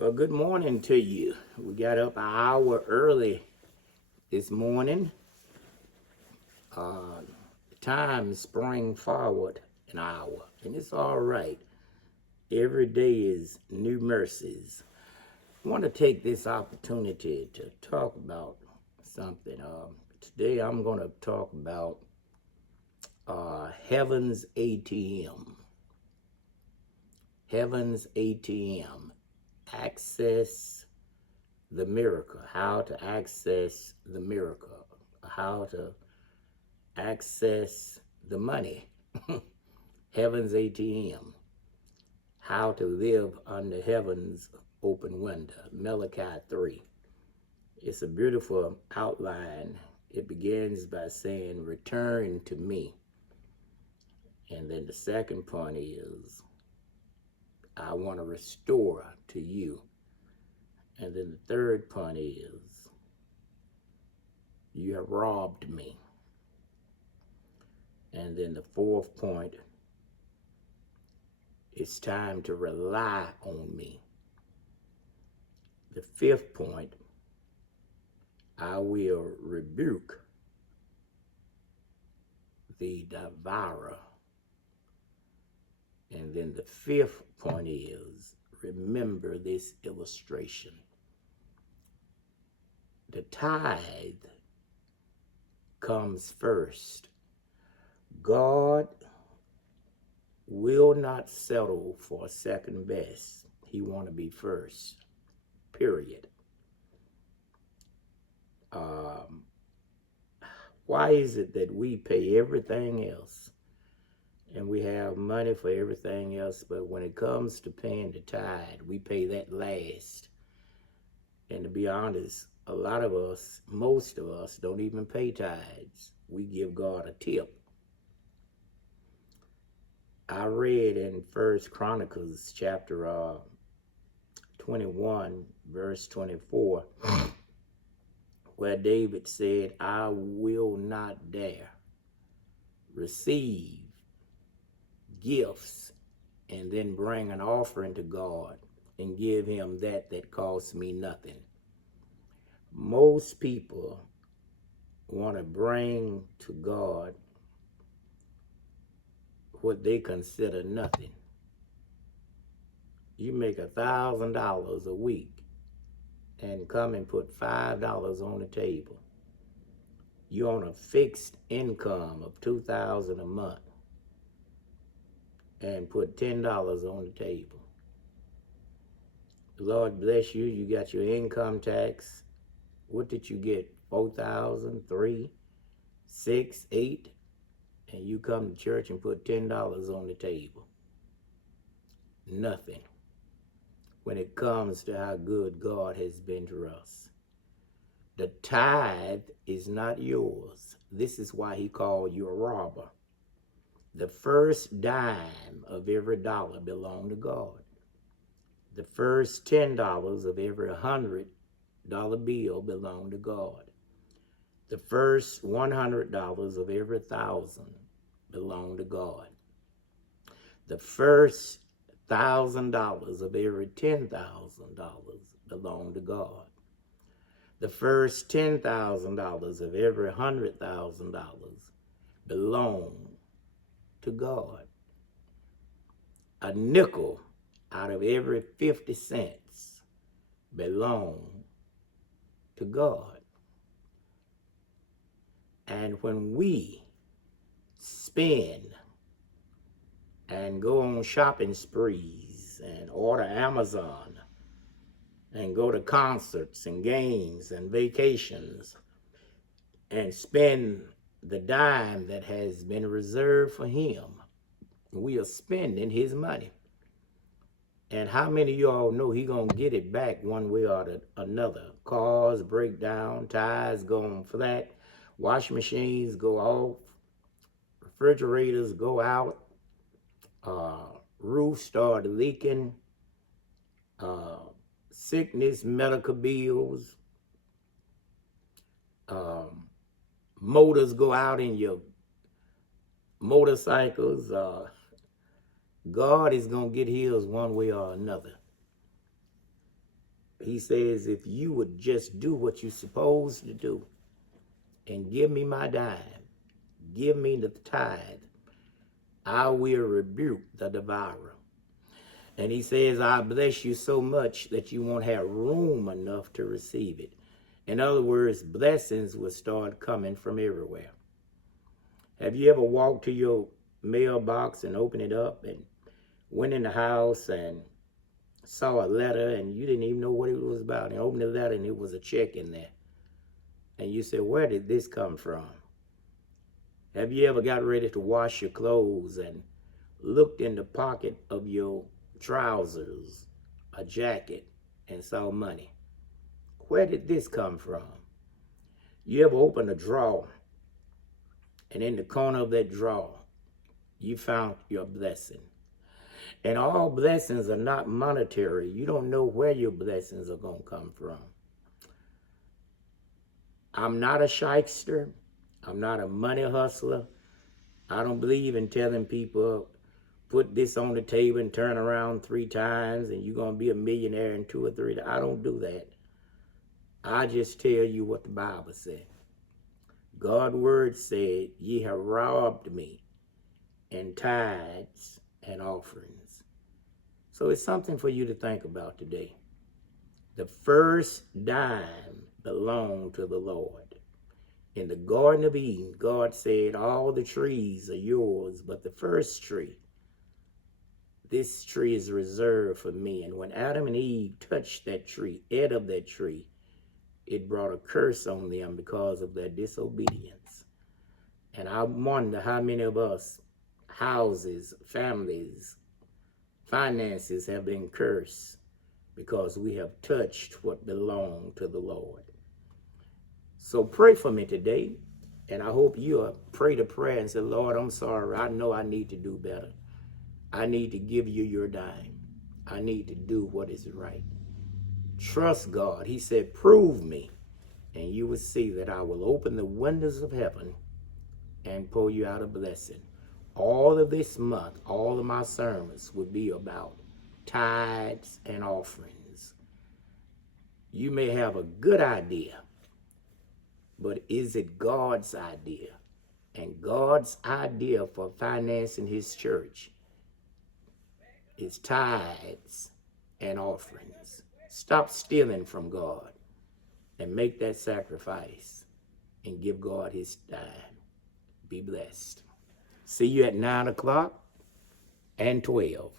Well, good morning to you. We got up an hour early this morning. Time sprang forward an hour, and it's all right. Every day is new mercies. I want to take this opportunity to talk about something. Today I'm going to talk about Heaven's ATM. Heaven's ATM. Access the miracle, how to access the miracle, how to access the money. Heaven's ATM, how to live under heaven's open window. Malachi 3. It's a beautiful outline. It begins by saying, return to me. And then the second point is, I want to restore to you. And then the third point is, you have robbed me. And then the fourth point, it's time to rely on me. The fifth point, I will rebuke the devourer. And then the fifth point is, remember this illustration. The tithe comes first. God will not settle for second best. He want to be first, period. Why is it that we pay everything else and we have money for everything else, but when it comes to paying the tithe, we pay that last? And to be honest, a lot of us, most of us, don't even pay tithes. We give God a tip. I read in 1 Chronicles chapter 21, verse 24, where David said, I will not dare receive gifts and then bring an offering to God and give him that costs me nothing. Most people want to bring to God what they consider nothing. You make $1,000 a week and come and put $5 on the table. You on a fixed income of $2,000 a month and put $10 on the table. The Lord bless you. You got your income tax. What did you get? 4,000, 3, 6, 8, and you come to church and put $10 on the table. Nothing. When it comes to how good God has been to us. The tithe is not yours. This is why he called you a robber. The first dime of every dollar belonged to God. The first $10 of every $100 bill belonged to God. The first $100 of every 1,000 belonged to God. The first $1,000 of every $10,000 belonged to God. The first $10,000 of every $100,000 belonged to God. A nickel out of every 50 cents belonged to God. And when we spend and go on shopping sprees and order Amazon and go to concerts and games and vacations and spend the dime that has been reserved for him, we are spending his money. And how many of y'all know he gonna get it back one way or another? Cars break down, tires go flat, washing machines go off, refrigerators go out, roofs start leaking, sickness, medical bills, motors go out in your motorcycles. God is going to get his one way or another. He says, if you would just do what you're supposed to do and give me my dime, give me the tithe, I will rebuke the devourer. And he says, I bless you so much that you won't have room enough to receive it. In other words, blessings will start coming from everywhere. Have you ever walked to your mailbox and opened it up and went in the house and saw a letter and you didn't even know what it was about, and opened the letter and it was a check in there? And you said, where did this come from? Have you ever got ready to wash your clothes and looked in the pocket of your trousers, a jacket, and saw money? Where did this come from? You ever opened a drawer and in the corner of that drawer you found your blessing? And all blessings are not monetary. You don't know where your blessings are going to come from. I'm not a shyster. I'm not a money hustler. I don't believe in telling people, put this on the table and turn around 3 times and you're going to be a millionaire in 2 or 3 days. I don't do that. I just tell you what the Bible said. God's word said, ye have robbed me in tithes and offerings. So it's something for you to think about today. The first dime belonged to the Lord. In the Garden of Eden, God said, all the trees are yours, but the first tree, this tree is reserved for me. And when Adam and Eve touched that tree, ate of that tree, it brought a curse on them because of their disobedience. And I wonder how many of us, houses, families, finances have been cursed because we have touched what belonged to the Lord. So pray for me today, and I hope you'll pray the prayer and say, Lord, I'm sorry. I know I need to do better. I need to give you your dime. I need to do what is right. Trust God. He said, prove me, and you will see that I will open the windows of heaven and pour you out a blessing. All of this month, all of my sermons will be about tithes and offerings. You may have a good idea, but is it God's idea? And God's idea for financing his church is tithes and offerings. Stop stealing from God and make that sacrifice and give God his time. Be blessed. See you at 9 o'clock and 12.